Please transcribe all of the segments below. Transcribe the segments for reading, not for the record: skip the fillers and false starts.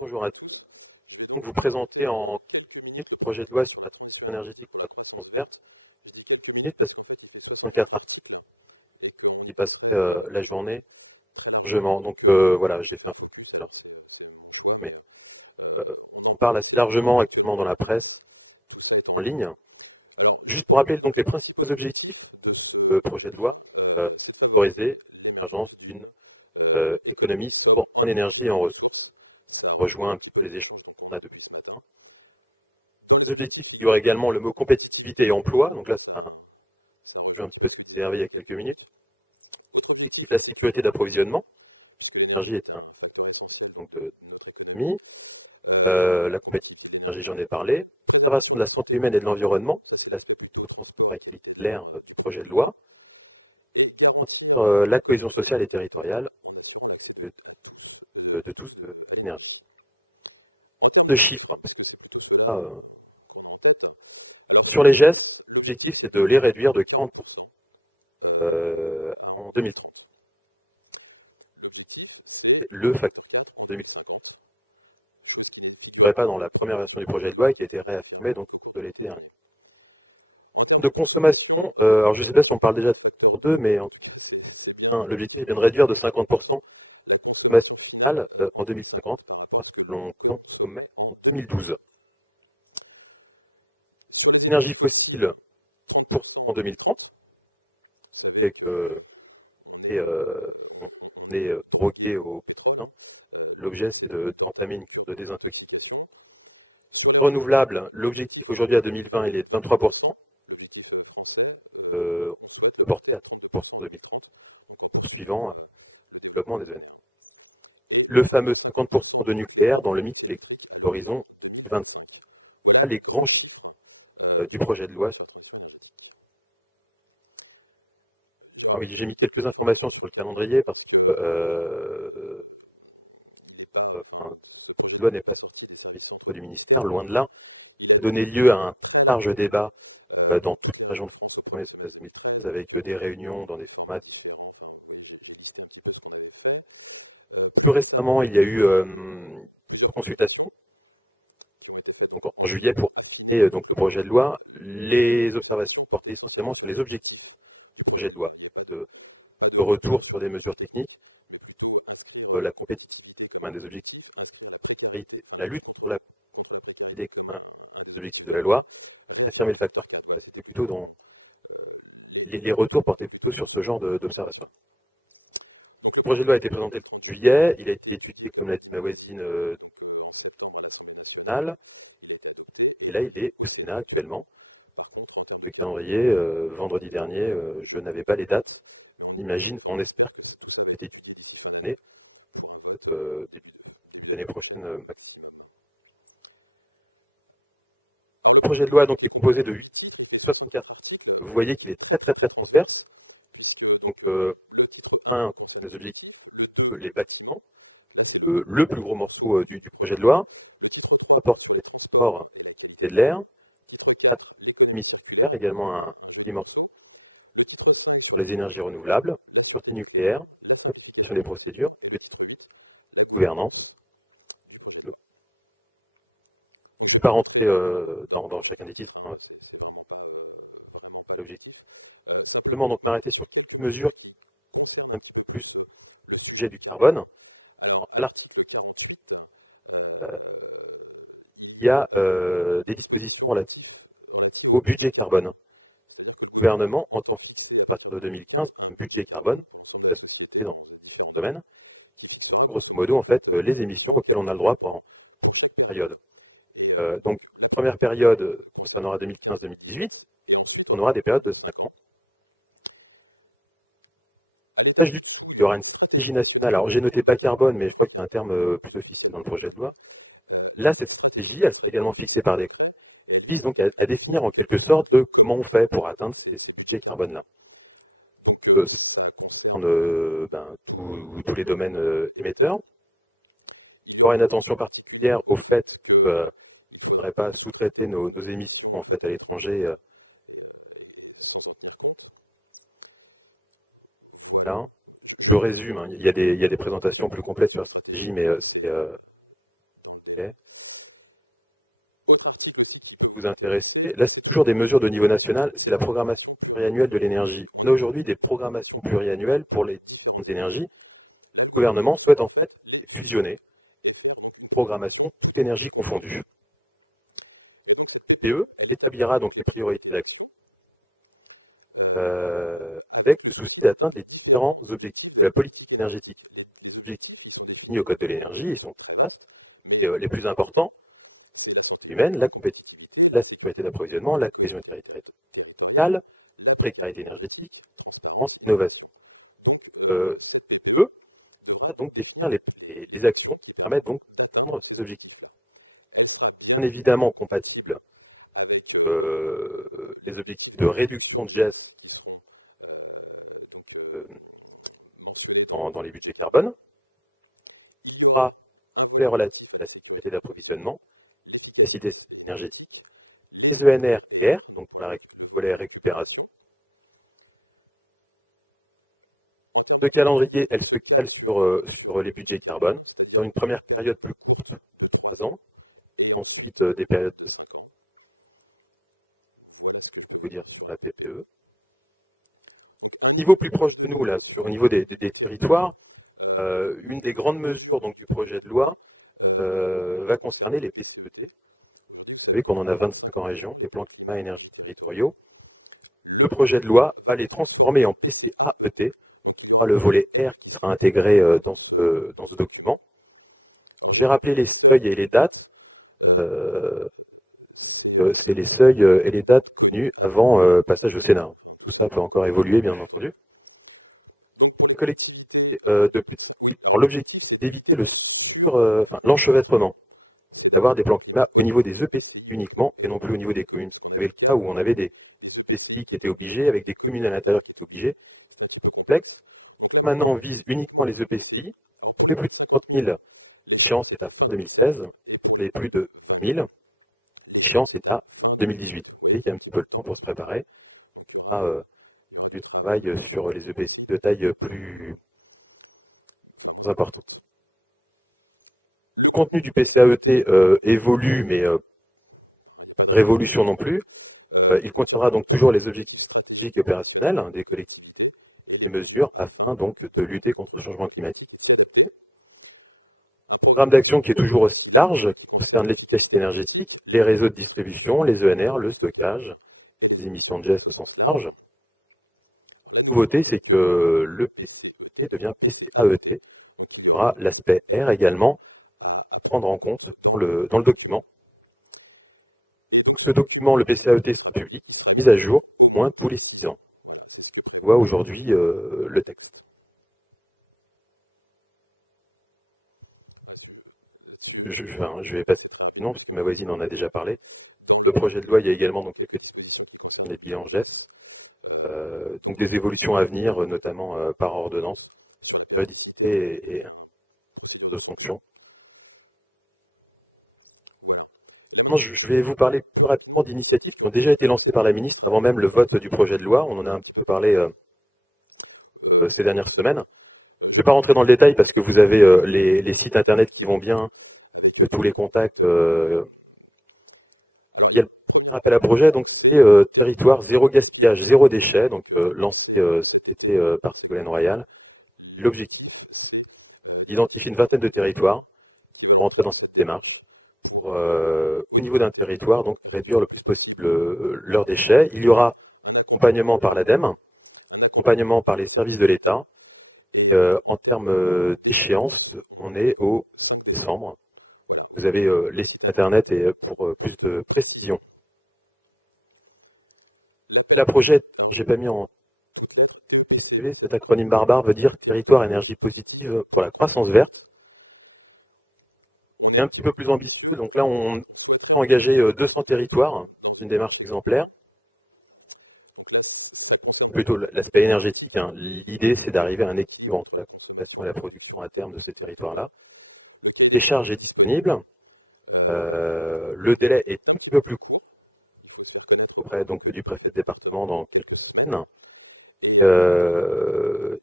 Bonjour à tous. Donc, vous présenter en le projet de loi sur la transition énergétique pour la transition verte. Et ce sont 4 articles qui passeraient la journée largement. Donc voilà, je l'ai fait un peu plus. Mais on parle assez largement actuellement dans la presse, en ligne. Juste pour rappeler donc les principaux objectifs du projet de loi, autoriser l'agence d'une économie sobre en énergie et en ressources. Ça rejoint un petit peu les échanges qu'on a depuis. L'objectif, il y aurait également le mot compétitivité et emploi. Donc là, c'est un petit peu ce qui s'est énervé il y a quelques minutes. La sécurité d'approvisionnement. L'énergie est un donc mis. La compétitivité de l'énergie, j'en ai parlé. Préservation de la santé humaine et de l'environnement. C'est qui est clair du projet de loi. La cohésion sociale et territoriale de toute l'énergie. Ce chiffre. Sur les gestes, l'objectif c'est de les réduire de 40% en 2030. C'est le facteur 2030. Ce n'est pas dans la première version du projet de loi qui a été réaffirmé donc de l'été dernier. De consommation, alors je ne sais pas si on parle déjà de sur deux, mais l'objectif est de réduire de 50% la consommation finale en 2050 parce que l'on consommait en 2012. Énergie fossile pour en 2030, et que on est broqué au hein. L'objet c'est d'entamer une cure de désintoxication. Renouvelable, l'objectif aujourd'hui à 2020 il est de 23%. On peut porter à 30% de 2030, suivant le développement des ENR. Le fameux 50% de nucléaire dans le mix électrique horizon 2025. Les grands chiffres du projet de loi. Ah oui, j'ai mis quelques informations sur le calendrier parce que la loi n'est pas du ministère, loin de là. Ça a donné lieu à un large débat dans toute la région de France avec des réunions dans des formats. Plus récemment, il y a eu une consultation donc, en juillet pour donc, le projet de loi. Les observations portaient essentiellement sur les objectifs du projet de loi. Le retour sur des mesures techniques, la compétitivité, des objectifs, la lutte pour la compétitivité, des objectifs de la loi, affirmer le facteur. C'était plutôt dans les retours portaient plutôt sur ce genre d'observation. Le projet de loi a été présenté le 1er juillet, il a été étudié comme l'a dit ma voisine finale, et là il est au Sénat actuellement. Le calendrier, vendredi dernier, je n'avais pas les dates. Imagine, on espère que c'était année, l'année prochaine. Le projet de loi donc, est composé de 8 64. Vous voyez qu'il est très transverse. Donc, les objectifs, les bâtiments, le plus gros morceau du projet de loi, rapport sur les transports et de l'air, également un petit morceau sur les énergies renouvelables, sur le nucléaire, sur les procédures, gouvernance. Je ne vais pas rentrer dans chacun des titres. L'objectif. Simplement donc m'arrêter sur une mesure un petit peu plus au sujet du carbone. Là, il y a des dispositions relatives au budget carbone. Le gouvernement entend à partir de 2015 un budget carbone dans ce domaine. Grosso modo, en fait, les émissions auxquelles on a le droit pendant cette période. Donc, première période, ça en aura 2015-2018. On aura des périodes de 5 ans. Ça, il y aura une stratégie nationale. Alors, j'ai noté pas carbone, mais je crois que c'est un terme plutôt fixé dans le projet de loi. Là, cette stratégie, elle sera également fixée par décret, qui vise donc à définir en quelque sorte comment on fait pour atteindre ces carbone-là. Tous les domaines émetteurs. Il y aura une attention particulière au fait qu'on ne faudrait pas sous-traiter nos émissions en fait, à l'étranger. Là. Je résume, hein. Il y a des présentations plus complètes sur la stratégie, mais vous intéresser, là c'est toujours des mesures de niveau national, c'est la programmation pluriannuelle de l'énergie. On a aujourd'hui des programmations pluriannuelles pour les énergies. Le gouvernement souhaite en fait fusionner programmation toute énergie confondue. PE établira donc les priorités d'action avec le souci d'atteindre les différents objectifs de la politique énergétique. Les objectifs mis au code de l'énergie, ils sont les plus importants, humaine, la compétitivité, la sécurité d'approvisionnement, la cohésion territoriale, la précarité énergétique, l'innovation. Eux, donc définir les actions qui permettent donc d'atteindre ces objectifs. Bien évidemment compatibles les objectifs de réduction de gaz dans les budgets carbone, les relatifs à la sécurité d'approvisionnement, l'efficacité énergétique, les ENR hier, donc pour la récupération. Ce calendrier, elle se cale sur les budgets carbone, sur une première période plus courte, 3 ans, ensuite des périodes de 5 ans. Je veux dire sur la PPE. Niveau plus proche de nous, là, au niveau des territoires, une des grandes mesures donc, du projet de loi va concerner les PCET. Vous savez qu'on en a 25 en région, les plans climat énergie territoriaux. Ce projet de loi va les transformer en PCAET, le volet R qui sera intégré dans ce document. Je vais rappeler les seuils et les dates. C'est les seuils et les dates tenues avant passage au Sénat. Tout ça peut encore évoluer, bien entendu. Les collectivités de petits types, l'objectif, c'est d'éviter l'enchevêtrement, d'avoir des plans climat au niveau des EPCI uniquement et non plus au niveau des communes. Vous avez le cas où on avait des EPCI qui étaient obligés, avec des communes à l'intérieur qui étaient obligées. Maintenant, on vise uniquement les EPCI. Les plus de 50 000, l'échéance est à fin 2016. Les plus de 100 000, l'échéance est à 2018. Il y a un petit peu de temps pour se préparer à du travail sur les EPCI de taille plus importante. Le contenu du PCAET évolue, mais révolution non plus. Il contiendra donc toujours les objectifs stratégiques et opérationnels des collectivités et mesures afin donc de lutter contre le changement climatique. Le programme d'action qui est toujours aussi large, qui concerne l'efficacité énergétique, les réseaux de distribution, les ENR, le stockage, les émissions de gaz au sens large. La nouveauté, c'est que le PCAET devient PCAET, qui sera l'aspect R également, prendre en compte dans le document. Ce document, le PCAET, c'est public, mise à jour, au moins tous les 6 ans. On voit aujourd'hui le texte. Je vais passer non, parce que ma voisine en a déjà parlé. Le projet de loi, il y a également donc, les bilans GES, donc des évolutions à venir, notamment par ordonnance, validité et de fonction. Je vais vous parler plus rapidement d'initiatives qui ont déjà été lancées par la ministre avant même le vote du projet de loi. On en a un petit peu parlé ces dernières semaines. Je ne vais pas rentrer dans le détail parce que vous avez les sites internet qui vont bien, tous les contacts. Il y a le appel à projet, donc c'est territoire zéro gaspillage, zéro déchet, donc lancé société particulière Royale. L'objectif, identifier une vingtaine de territoires pour entrer dans cette démarche. Au niveau d'un territoire, donc réduire le plus possible leurs déchets. Il y aura accompagnement par l'ADEME, accompagnement par les services de l'État. En termes d'échéance, on est au 6 décembre. Vous avez les sites internet et pour plus de précision. La projet, j'ai pas mis en cet acronyme barbare veut dire territoire énergie positive pour la croissance verte. C'est un petit peu plus ambitieux. Donc là, on a engagé 200 territoires. C'est une démarche exemplaire. Plutôt l'aspect énergétique. Hein. L'idée, c'est d'arriver à un équilibre entre la consommation et la production à terme de ces territoires-là. La décharge est disponible. Le délai est un petit peu plus auprès donc du préfet de département dans quelques semaines.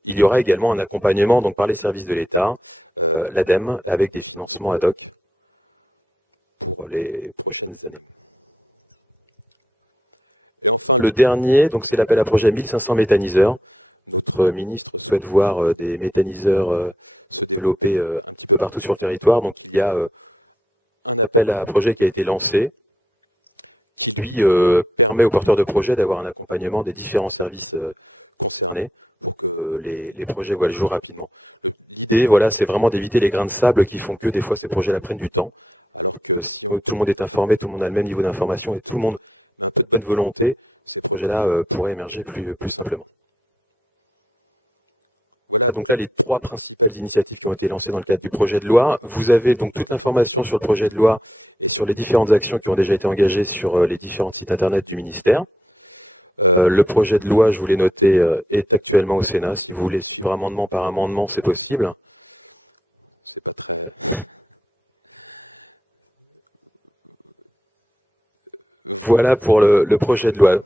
Il y aura également un accompagnement donc par les services de l'État, l'ADEME, avec des financements ad hoc pour les prochaines années. Le dernier, donc c'est l'appel à projet 1500 méthaniseurs. Notre ministre souhaite voir des méthaniseurs développés un peu partout sur le territoire. Donc il y a un appel à projet qui a été lancé. Puis permet aux porteurs de projets d'avoir un accompagnement des différents services concernés. Les projets voient le jour rapidement. Et voilà, c'est vraiment d'éviter les grains de sable qui font que des fois ces projets-là prennent du temps. Tout le monde est informé, tout le monde a le même niveau d'information et tout le monde a une bonne volonté. Ce projet-là pourrait émerger plus simplement. Donc là, les trois principales initiatives qui ont été lancées dans le cadre du projet de loi. Vous avez donc toute l'information sur le projet de loi, sur les différentes actions qui ont déjà été engagées sur les différents sites internet du ministère. Le projet de loi, je vous l'ai noté, est actuellement au Sénat. Si vous voulez suivre amendement par amendement, c'est possible. Voilà pour le projet de loi.